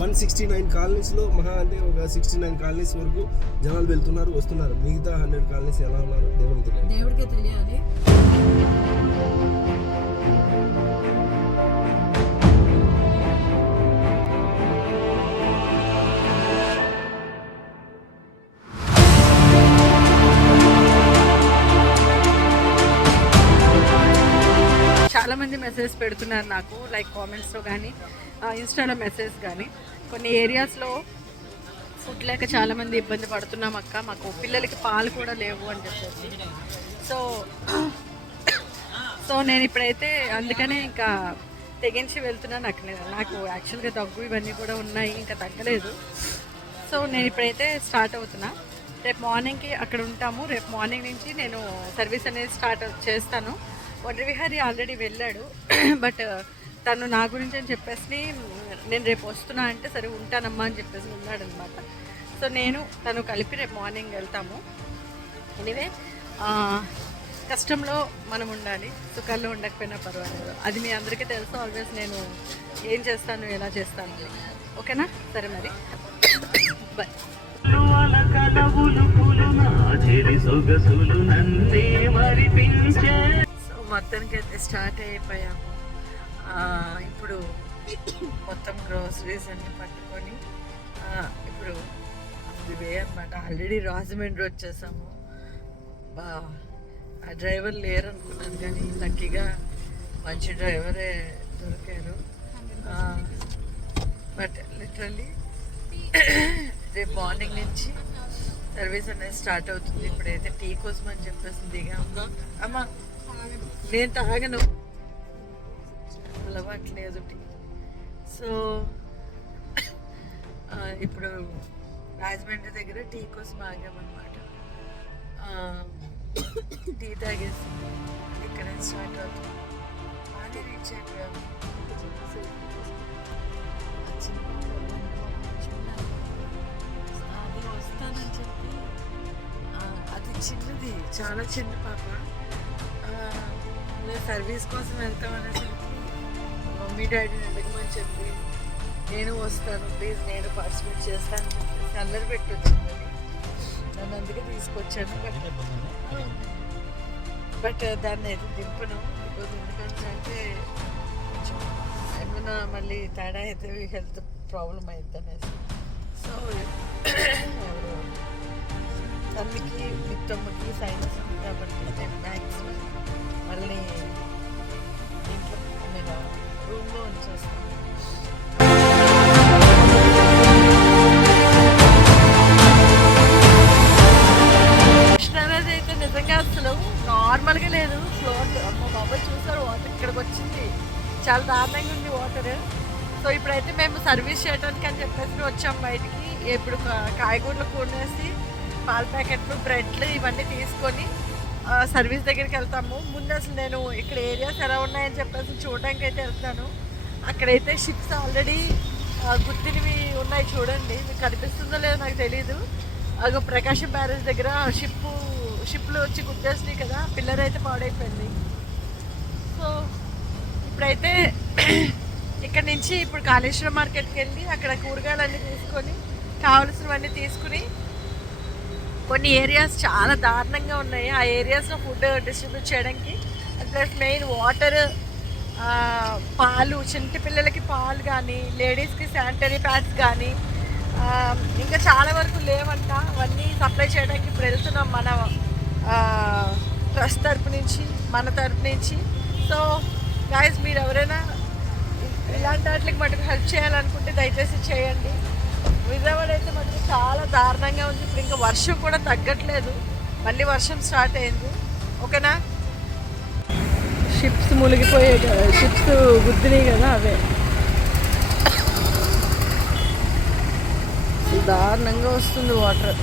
One sixty nine కాలనీస్లో మహా అంటే ఒక సిక్స్టీ నైన్ కాలనీస్ వరకు జనాలు వెళ్తున్నారు వస్తున్నారు. మిగతా హండ్రెడ్ కాలనీస్ ఎలా ఉన్నారో దేవుడికి తెలియదు దేవుడికే తెలియాలి. చాలా మంది మెసేజ్ పెడుతున్నారు నాకు లైక్ కామెంట్స్లో కానీ ఇన్స్టాలో మెసేజ్ కానీ కొన్ని ఏరియాస్లో ఫుడ్ లేక చాలామంది ఇబ్బంది పడుతున్నాం అక్క. మాకు పిల్లలకి పాలు కూడా లేవు అని చెప్పేసి. సో సో నేను ఇప్పుడైతే అందుకనే ఇంకా తెగించి వెళ్తున్నా నాకు నాకు యాక్చువల్గా దగ్గు ఇవన్నీ కూడా ఉన్నాయి ఇంకా తగ్గలేదు. సో నేను ఇప్పుడైతే స్టార్ట్ అవుతున్నా. రేపు మార్నింగ్కి అక్కడ ఉంటాము. రేపు మార్నింగ్ నుంచి నేను సర్వీస్ అనేది స్టార్ట్ చేస్తాను. వడ్రవిహారి ఆల్రెడీ వెళ్ళాడు. బట్ తను నా గురించి అని చెప్పేసి నేను రేపు వస్తున్నా అంటే సరే ఉంటానమ్మా అని చెప్పేసి ఉన్నాడు అనమాట సో నేను తను కలిపి రేపు మార్నింగ్ వెళ్తాము. ఎనివే కష్టంలో మనం ఉండాలి. సుఖాల్లో ఉండకపోయినా పర్వాలేదు. అది మీ అందరికీ తెలుసు. ఆల్వేస్ నేను ఏం చేస్తాను ఎలా చేస్తాను. ఓకేనా? సరే మరి. బాయ్ సో మొత్తానికి అయితే స్టార్ట్ అయిపోయాము. ఇప్పుడు మొత్తం గ్రోసరీస్ అన్ని పట్టుకొని ఇప్పుడు అది వే అనమాట ఆల్రెడీ రాజమండ్రి వచ్చేసాము బా ఆ డ్రైవర్ లేరు అనుకున్నాను కానీ లక్కీగా మంచి డ్రైవరే దొరికారు. బట్ లిటరల్లీ రేపు మార్నింగ్ నుంచి సర్వీస్ అనేది స్టార్ట్ అవుతుంది. ఇప్పుడైతే టీ కోసం అని చెప్పేసి దిగాము. అమ్మా నేను తాగను. అలవాట్లేదు టీ. సో ఇప్పుడు రాజమండ్రి దగ్గర టీ కోసం ఆగామన్నమాట. టీ తాగేసి ఇక్కడ స్టార్ట్ అవుతుంది బాగా రీచ్ అయిపోయాము అది వస్తానని చెప్పి అది చిన్నది చాలా చిన్న పాప. మేము సర్వీస్ కోసం వెళ్తామనేసరికి మమ్మీ డాడీని అడగమని చెప్పి నేను వస్తాను. ప్లీజ్ నేను పార్టిసిపేట్ చేస్తాను చెప్పేసి అల్లరి. నన్ను అందుకే తీసుకొచ్చాను. బట్ బట్ దాన్ని అయితే దింపను. బికాజ్ ఎందుకంటే ఏమైనా మళ్ళీ తేడా అయితే హెల్త్ ప్రాబ్లం అవుతుంది అనేసి. సో తల్లికి మిత్తమ్మకి సైన్స్ కాబట్టి నేను మ్యాక్సిమం మళ్ళీ రూమ్లో ఉంచేస్తాను కృష్ణానది అయితే నిజంగా అసలు నార్మల్గా లేదు. ఫ్లోర్ మా బాబాయ్ చూసారు? వాటర్ ఇక్కడికి వచ్చింది. చాలా దారుణంగా ఉంది వాటర్ సో ఇప్పుడైతే మేము సర్వీస్ చేయడానికి అని చెప్పేసి వచ్చాం బయటికి. ఇప్పుడు కాయగూరలు కొనేసి పాల ప్యాకెట్లు బ్రెడ్లు ఇవన్నీ తీసుకొని సర్వీస్ దగ్గరికి వెళ్తాము. ముందు అసలు నేను ఇక్కడ ఏరియాస్ ఎలా ఉన్నాయని చెప్పేసి చూడడానికి అయితే వెళ్తాను. అక్కడైతే షిప్స్ ఆల్రెడీ గుర్తినవి ఉన్నాయి చూడండి. మీకు కనిపిస్తుందో లేదో నాకు తెలియదు అగో ప్రకాశం బ్యారేజ్ దగ్గర షిప్ షిప్లు వచ్చి గుర్తేసినాయి కదా. పిల్లర్ అయితే పాడైపోయింది. సో ఇప్పుడైతే ఇక్కడ నుంచి ఇప్పుడు కాళేశ్వరం మార్కెట్కి వెళ్ళి అక్కడ కూరగాయలన్నీ తీసుకొని కావలసినవన్నీ తీసుకుని కొన్ని ఏరియాస్ చాలా దారుణంగా ఉన్నాయి. ఆ ఏరియాస్లో ఫుడ్ డిస్ట్రిబ్యూట్ చేయడానికి ప్లస్ మెయిన్ వాటర్ పాలు చిన్న పిల్లలకి పాలు కానీ లేడీస్కి శానిటరీ ప్యాడ్స్ కానీ ఇంకా చాలా వరకు లేవంట. అవన్నీ సప్లై చేయడానికి ఇప్పుడు వెళ్తున్నాం మన ట్రస్ట్ తరపు నుంచి మన తరపు నుంచి. సో గాయస్ మీరు ఎవరైనా ఇలాంటి వాటికి మటుకు హెల్ప్ చేయాలనుకుంటే దయచేసి చేయండి. విజయవాడ అయితే మటుకు చాలా దారుణంగా ఉంది. ఇప్పుడు ఇంకా వర్షం కూడా తగ్గట్లేదు. మళ్ళీ వర్షం స్టార్ట్ అయింది. ఓకేనా? షిప్స్ మునిగిపోయే షిప్స్ గుద్దినాయి కదా అవే. దారుణంగా వస్తుంది వాటర్.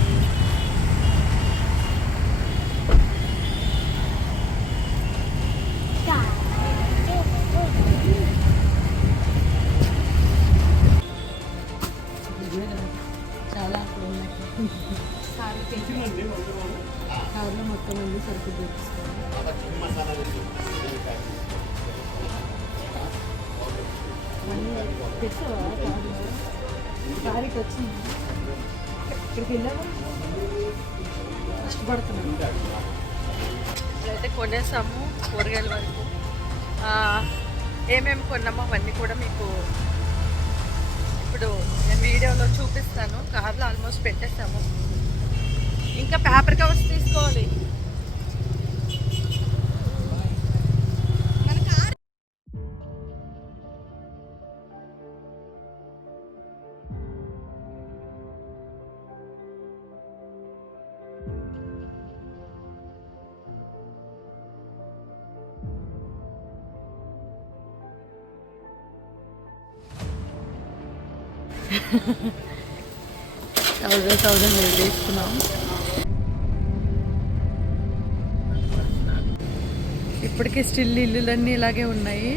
థౌజండ్ థౌజండ్ తీసుకున్నాం. ఇప్పటికీ స్టిల్ ఇల్లులన్నీ ఇలాగే ఉన్నాయి.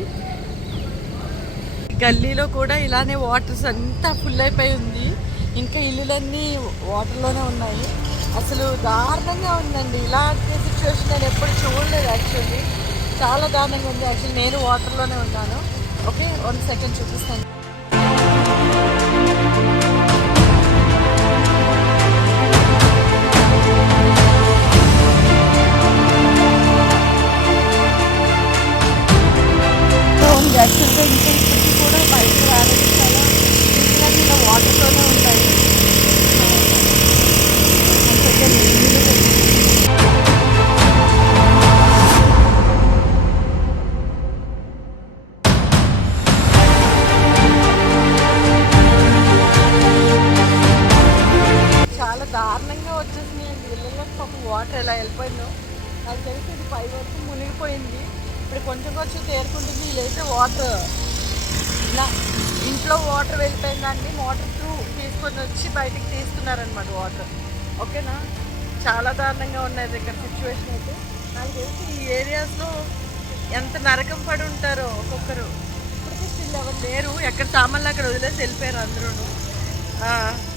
గల్లీలో కూడా ఇలానే వాటర్స్ అంతా ఫుల్ అయిపోయి ఉంది. ఇంకా ఇల్లులన్నీ వాటర్లోనే ఉన్నాయి. అసలు దారుణంగా ఉందండి. ఇలాంటి సిచ్యువేషన్ నేను ఎప్పుడు చూడలేదు యాక్చువల్లీ చాలా దారుణంగా ఉంది. యాక్చువల్లీ నేను వాటర్లోనే ఉన్నాను. ఓకే వన్ సెకండ్ చూపిస్తాను. ఉంది యాక్చువల్గా ఇంకా ఇప్పటికీ కూడా బయటకు రాలేదు చాలా ఇళ్ళన్నీ ఇలా వాటర్తోనే ఉంటాయి అంతగా నీళ్ళు ఇప్పుడు కొంచెం కొంచెం తేరుకుంటుంది. వీళ్ళైతే వాటర్ ఇలా ఇంట్లో వాటర్ వెళ్ళిపోయిందండి. మోటార్ త్రూ తీసుకొని వచ్చి బయటికి తీస్తున్నారనమాట వాటర్ ఓకేనా? చాలా దారుణంగా ఉన్నది ఇక్కడ సిచ్యువేషన్ అయితే. నాకు తెలిసి ఈ ఏరియాస్లో ఎంత నరకం పడి ఉంటారో ఒక్కొక్కరు. ఇప్పటికీ స్టిల్ ఎవరు లేరు. ఎక్కడ సామాన్లు అక్కడ వదిలేసి వెళ్ళిపోయారు అందరూ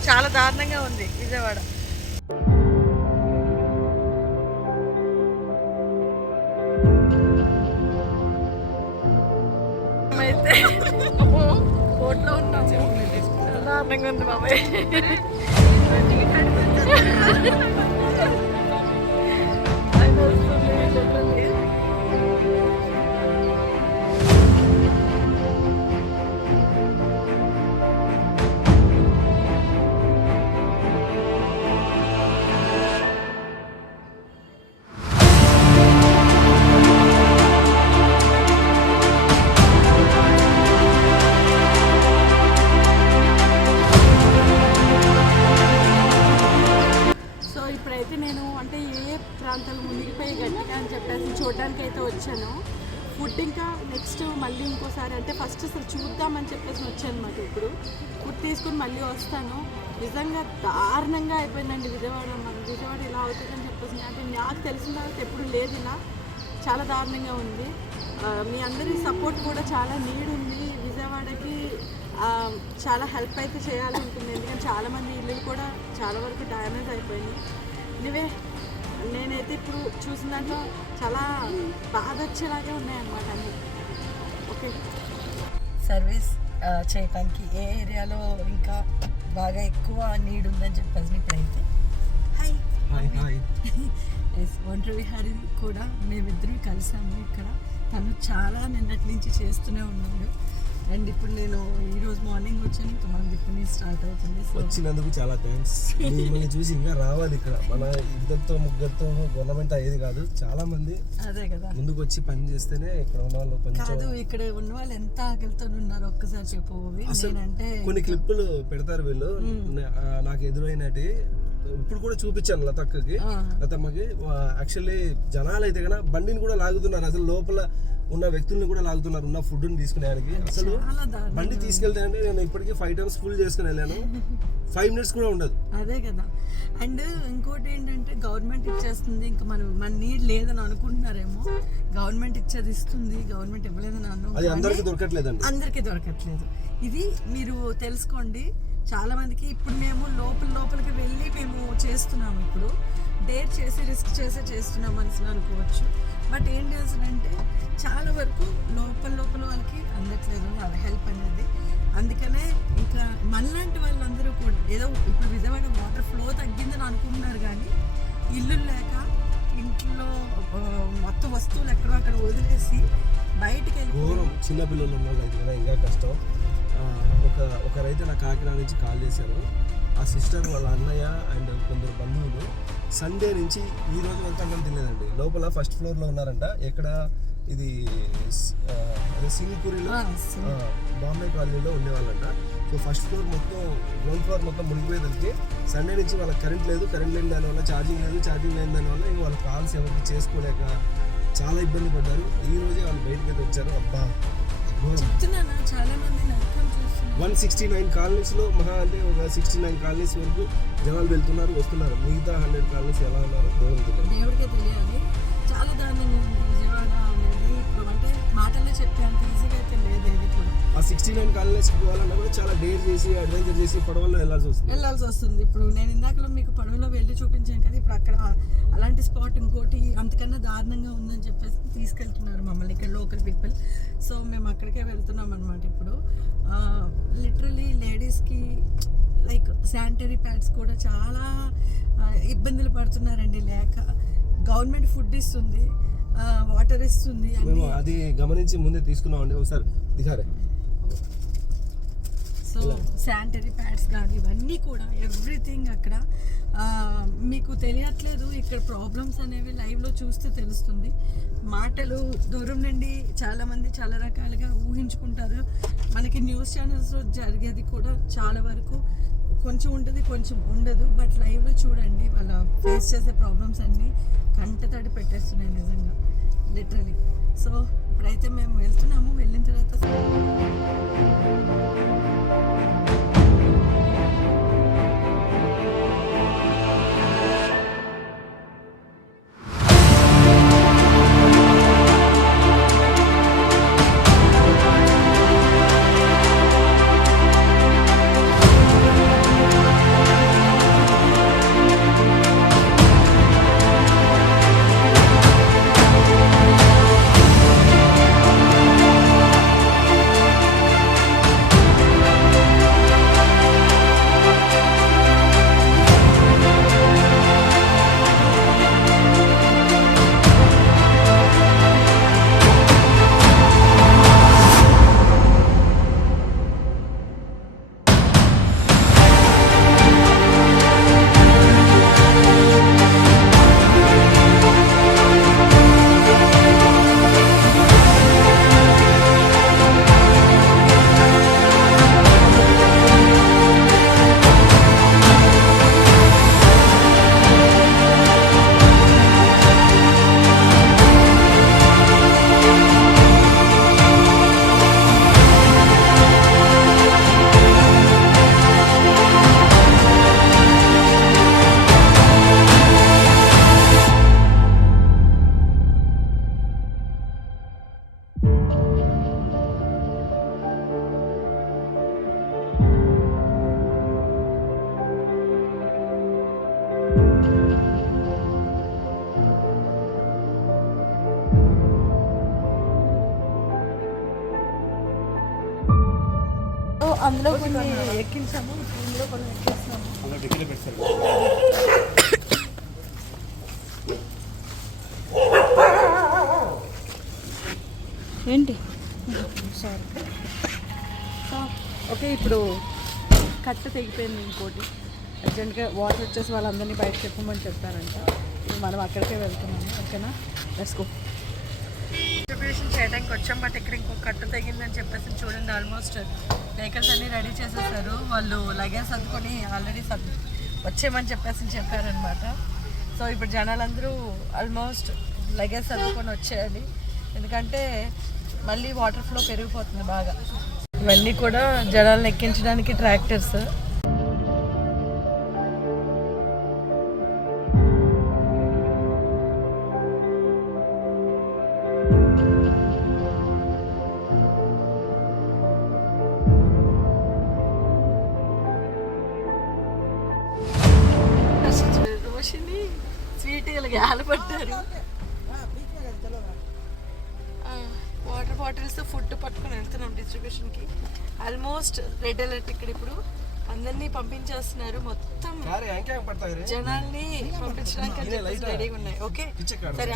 చాలా దారుణంగా ఉంది విజయవాడ. చాలా దారుణంగా ఉంది బాబాయ్ చాలా బాధ వచ్చేలాగే ఉన్నాయన్నమాట అన్నీ. ఓకే. సర్వీస్ చేయటానికి ఏ ఏరియాలో ఇంకా బాగా ఎక్కువ నీడ్ ఉందని చెప్పేసి ఇప్పుడైతే హాయ్ ఎస్ ఒంటరి విహారి కూడా మేమిద్దరం కలిసాము ఇక్కడ. తను చాలా నిన్నటి నుంచి చేస్తూనే ఉన్నాడు. అండ్ ఇప్పుడు నేను ఈరోజు మార్నింగ్ వచ్చాను ఇంకా మనది ఇప్పుడు స్టార్ట్ అవుతుంది వచ్చినందుకు చాలా థ్యాంక్స్ మిమ్మల్ని చూసి ఇంకా రావాలి ఇక్కడ. మన ఇద్దరితో ముగ్గురితో గవర్నమెంట్ అయ్యేది కాదు. చాలా మంది అదే కదా. ముందుకు వచ్చి పని చేస్తేనే ఇక్కడ ఉన్న వాళ్ళు కాదు ఇక్కడ ఉన్న వాళ్ళు ఎంత ఆకలితో ఉన్నారు ఒక్కసారి చెప్పు నేనంటే కొన్ని క్లిప్పులు పెడతారు వీళ్ళు. నాకు ఎదురైనటి ఇప్పుడు కూడా చూపించాను లతక్కకి. లతమ్మకి యాక్చువల్లీ జనాలు అయితే కన్నా బండిని కూడా లాగుతున్నారు. అసలు లోపల ఉన్న వ్యక్తుల్ని కూడా లాగుతున్నారు ఉన్న ఫుడ్ని తీసుకునేదానికి. అసలు బండి తీసుకెళ్తే అంటే నేను ఇప్పటికీ ఫైవ్ టైమ్స్ ఫుల్ చేసుకుని వెళ్ళాను. ఫైవ్ మినిట్స్ కూడా ఉండదు. అదే కదా. అండ్ ఇంకోటి ఏంటంటే గవర్నమెంట్ ఇచ్చేస్తుంది ఇంకా మనం మన నీడ్ లేదని అనుకుంటున్నారేమో. గవర్నమెంట్ ఇచ్చేది ఇస్తుంది గవర్నమెంట్ ఇవ్వలేదని అన్నాం అది అందరికీ దొరకట్లేదండి. అందరికీ దొరకట్లేదు. ఇది మీరు తెలుసుకోండి. చాలా మందికి ఇప్పుడు మేము లోపల లోపలికి వెళ్ళి మేము చేస్తున్నాము ఇప్పుడు. డేర్ చేసి రిస్క్ చేసే చేస్తున్నాం అని అనుకోవచ్చు. బట్ ఏం చేసానంటే చాలా వరకు లోపల లోపల వాళ్ళకి అందట్లేదు వాళ్ళ హెల్ప్ అనేది. అందుకనే ఇంకా మనలాంటి వాళ్ళందరూ కూడా ఏదో ఇప్పుడు విజయవాడ వాటర్ ఫ్లో తగ్గిందని అనుకుంటున్నారు కానీ ఇల్లు లేక ఇంట్లో మొత్తం వస్తువులు ఎక్కడో అక్కడ వదిలేసి బయటికి వెళ్ళి చిన్న పిల్లలు ఉన్న కదా ఇంకా కష్టం. ఒక ఒక రైతు నా కాకినాడ నుంచి కాల్ చేశారు. ఆ సిస్టర్ వాళ్ళ అన్నయ్య అండ్ కొందరు బంధువులు సండే నుంచి ఈ రోజు అంతా అన్నం తినలేదండి. లోపల ఫస్ట్ ఫ్లోర్లో ఉన్నారంట. ఎక్కడ ఇది అదే సింగపూరిలో బాంబే కాలనీలో ఉండేవాళ్ళంట. సో ఫస్ట్ ఫ్లోర్ మొత్తం గ్రౌండ్ ఫ్లోర్ మొత్తం మునిగిపోయేదానికి సండే నుంచి వాళ్ళకి కరెంట్ లేదు. కరెంట్ లేని దానివల్ల ఛార్జింగ్ లేదు. ఛార్జింగ్ లేని దానివల్ల ఇంక వాళ్ళ కాల్స్ ఎవరికి చేసుకోలేక చాలా ఇబ్బంది పడ్డారు. ఈ రోజే వాళ్ళు బయటకి వచ్చారు. అబ్బా చెప్తున్నానా? చాలా మంది నరకం చూస్తున్నారు వన్ సిక్స్టీ నైన్ కాలనీస్లో మహా అంటే ఒక సిక్స్టీ నైన్ కాలనీస్ వరకు జనాలు వెళ్తున్నారు వస్తున్నారు. మిగతా హండ్రెడ్ కాలనీస్ ఎలా ఉన్నారో దేవుడికి దేవుడికే తెలియాలి. చాలా దారుణంగా ఉంది. విజయవాడ అనేది ఇప్పుడు అంటే మాటల్లో చెప్పే అంత ఈజీగా అయితే లేదు ఇది కూడా. ఆ సిక్స్టీ నైన్ కాలనీస్కి పోవాలన్నా కూడా చాలా డేర్ చేసి అడ్వెంచర్ చేసి పడవల్లో వెళ్ళాల్సి వస్తుంది. వెళ్ళాల్సి వస్తుంది. ఇప్పుడు నేను ఇందాకలో మీకు పడవలో వెళ్ళి చూపించాను కదా ఇప్పుడు అక్కడ అలాంటి స్పాట్ ఇంకోటి అంతకన్నా దారుణంగా ఉందని చెప్పేసి తీసుకెళ్తున్నారు మమ్మల్ని ఇక్కడ లోకల్ పీపుల్ సో మేము అక్కడికే వెళ్తున్నాం అనమాట ఇప్పుడు. లిటరలీ లేడీస్కి లైక్ శానిటరీ ప్యాడ్స్ కూడా చాలా ఇబ్బందులు పడుతున్నారండి. లేక గవర్నమెంట్ ఫుడ్ ఇస్తుంది వాటర్ ఇస్తుంది మేము అది గమనించి ముందే తీసుకున్నామండి. ఒకసారి దిగారే. శానిటరీ ప్యాడ్స్ కానీ ఇవన్నీ కూడా ఎవ్రీథింగ్ అక్కడ. మీకు తెలియట్లేదు ఇక్కడ ప్రాబ్లమ్స్ అనేవి లైవ్లో చూస్తే తెలుస్తుంది. మాటలు దూరం నుండి చాలామంది చాలా రకాలుగా ఊహించుకుంటారు. మనకి న్యూస్ ఛానల్స్లో జరిగేది కూడా చాలా వరకు కొంచెం ఉంటుంది కొంచెం ఉండదు. బట్ లైవ్లో చూడండి వాళ్ళ ఫేస్ చేసే ప్రాబ్లమ్స్ అన్నీ కంట తడి పెట్టేస్తున్నాయి నిజంగా. లిటరలీ సో ఇప్పుడైతే మేము వెళ్తున్నాము. వెళ్ళిన తర్వాత అందులో కొన్ని ఎక్కించాము ఇందులో కొన్ని ఎక్కిస్తాము ఏంటి? సారీ. ఓకే ఇప్పుడు కట్ట తెగిపోయింది ఇంకోటి. అర్జెంట్గా వాటర్ వచ్చేసి వాళ్ళందరినీ బయటకు చెప్పమని చెప్పారంట. ఇప్పుడు మనం అక్కడికే వెళ్తున్నాము ఓకేనా? లెట్స్ గో డిస్ట్రిబ్యూషన్ చేయడానికి వచ్చాం బట్ ఇక్కడ ఇంకొక కట్ట తెగిందని చెప్పేసి చూడండి ఆల్మోస్ట్ వెహికల్స్ అన్నీ రెడీ చేసేసారు. వాళ్ళు లగేజ్ సర్దుకొని ఆల్రెడీ సర్దు వచ్చేయమని చెప్పేసి చెప్పారనమాట సో ఇప్పుడు జనాలందరూ ఆల్మోస్ట్ లగేజ్ సర్దుకొని వచ్చేయాలి. ఎందుకంటే మళ్ళీ వాటర్ ఫ్లో పెరిగిపోతుంది బాగా. ఇవన్నీ కూడా జనాలను ఎక్కించడానికి ట్రాక్టర్స్ పంపించడానికి రెడీగా ఉన్నాయి. ఓకే. సరే.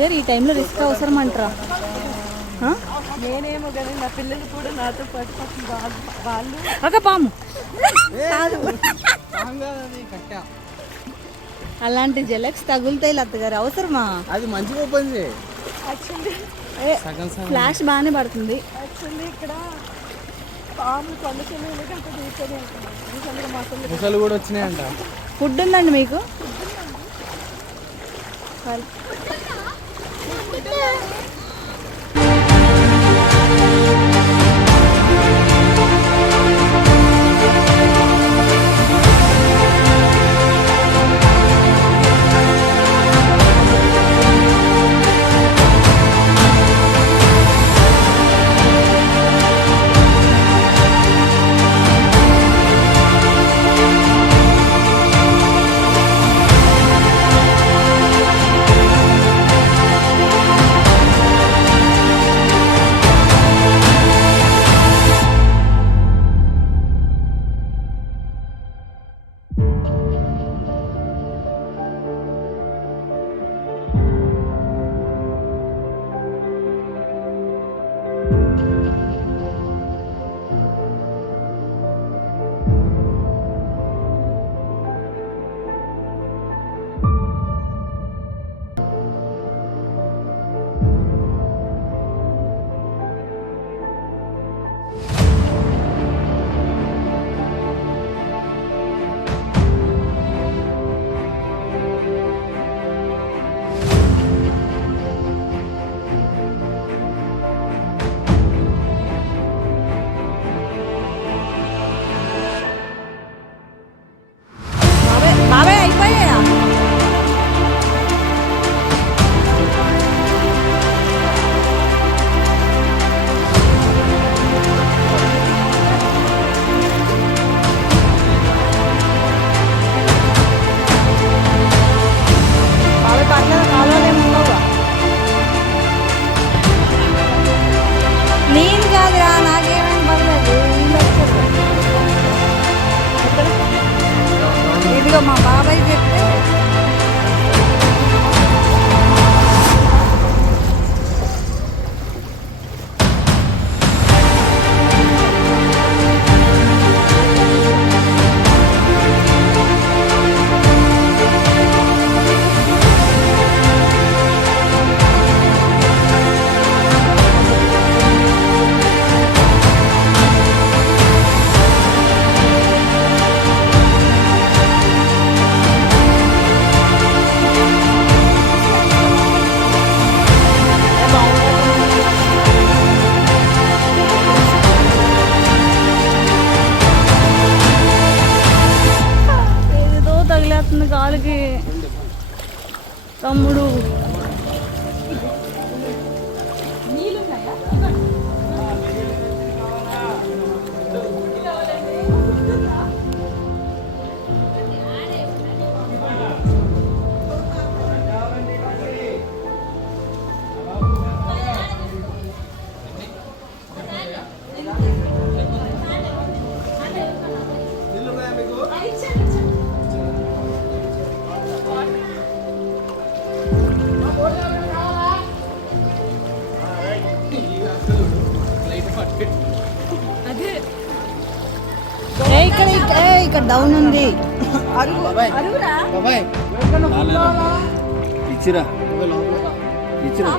గారు ఈ టైంలో రిస్క్ అవసరం అంటారా? నేనేమో కానీ నా పిల్లలు కూడా నాతో పాటు వాళ్ళు వాళ్ళు. ఒక పాము. అలాంటి జెలక్స్ తగులుతాయి లత గారు అవసరమా? అది ఏ, ఫ్లాష్ బాగానే పడుతుంది. యాక్చువల్లీ ఇక్కడ పాములు కొండ చెల్లెలు కంటే తీసుకొని రీసెంట్గా మా పిల్లలు ముసలు కూడా వచ్చినాయంట. ఫుడ్ ఉందండి మీకు? బాబాయ్ డౌన్ ఉంది. ఇచ్చిరా. ఇచ్చిరా.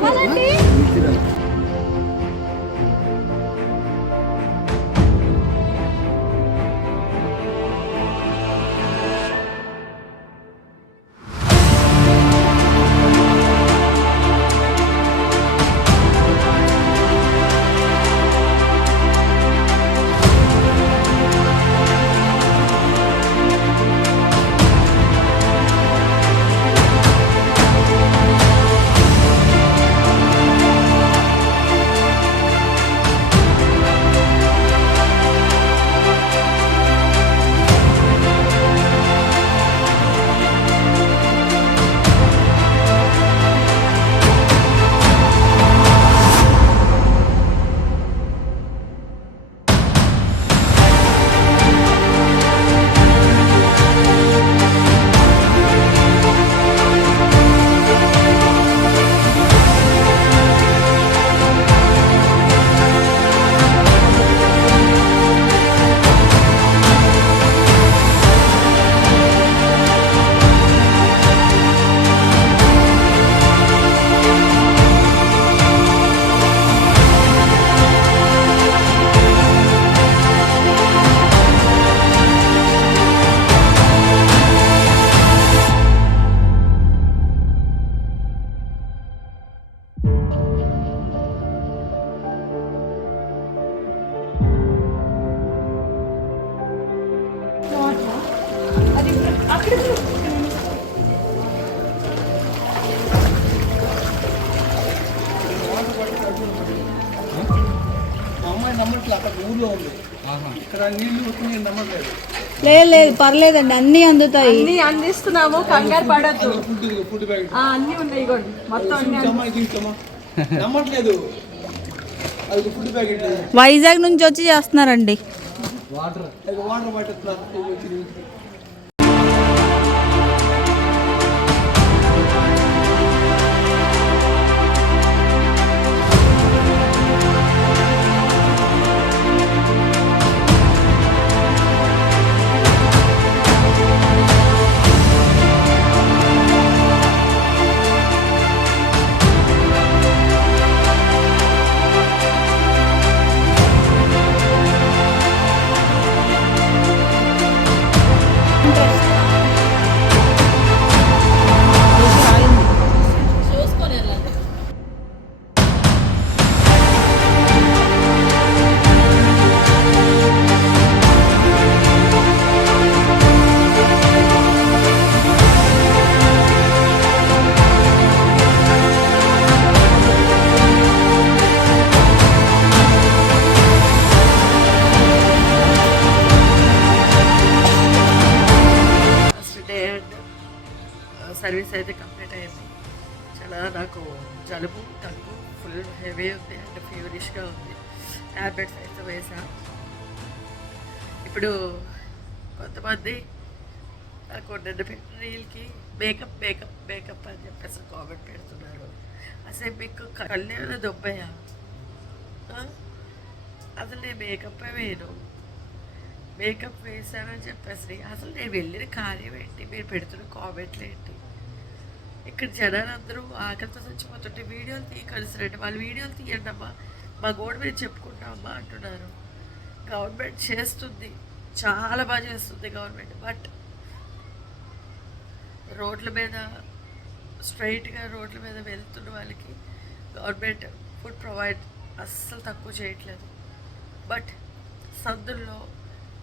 పర్లేదండి అన్నీ అందుతాయి. అన్ని అందిస్తున్నాము కంగారు పడద్దు. అన్ని ఉన్నాయి ఇగోండి మొత్తం అన్ని అమ్మాయి తీసుకోమా నమ్మట్లేదు అది ఫుడ్ ప్యాకెట్ వైజాగ్ నుంచి వచ్చి చేస్తున్నారండి. వాటర్. వాటర్ అసలు మీకు కళ్యాణ దొబ్బయ్యా. అసలు నేను మేకప్ వేయను మేకప్ వేశానని చెప్పేసి అసలు నేను వెళ్ళిన కార్యం ఏంటి? మీరు పెడుతున్న కామెంట్లు ఏంటి? ఇక్కడ జనాలు అందరూ ఆకలితో చచ్చిపోతుంటే వీడియోలు తీయకలిసినట్టు వాళ్ళు వీడియోలు తీయండి అమ్మా. మా గోడ మీద చెప్పుకుంటామమ్మా అంటున్నారు. గవర్నమెంట్ చేస్తుంది. చాలా బాగా చేస్తుంది గవర్నమెంట్. బట్ రోడ్ల మీద స్ట్రైట్గా రోడ్ల మీద వెళ్తున్న వాళ్ళకి గవర్నమెంట్ ఫుడ్ ప్రొవైడ్ అస్సలు తక్కువ చేయట్లేదు. బట్ సందుల్లో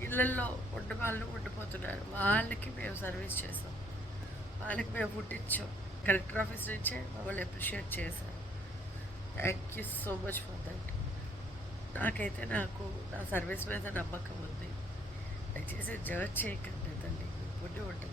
ఇళ్ళల్లో ఉండే వాళ్ళు ఉండిపోతున్నారు. వాళ్ళకి మేము సర్వీస్ చేసాం. వాళ్ళకి మేము ఫుడ్ ఇచ్చాం. కలెక్టర్ ఆఫీస్ నుంచే మమ్మల్ని అప్రిషియేట్ చేశారు. Thank you so much for that. నాకైతే నాకు నా సర్వీస్ మీద నమ్మకం ఉంది. దయచేసి జడ్జ్ చేయకండి తల్లి. ఇప్పుడు ఉంటుంది.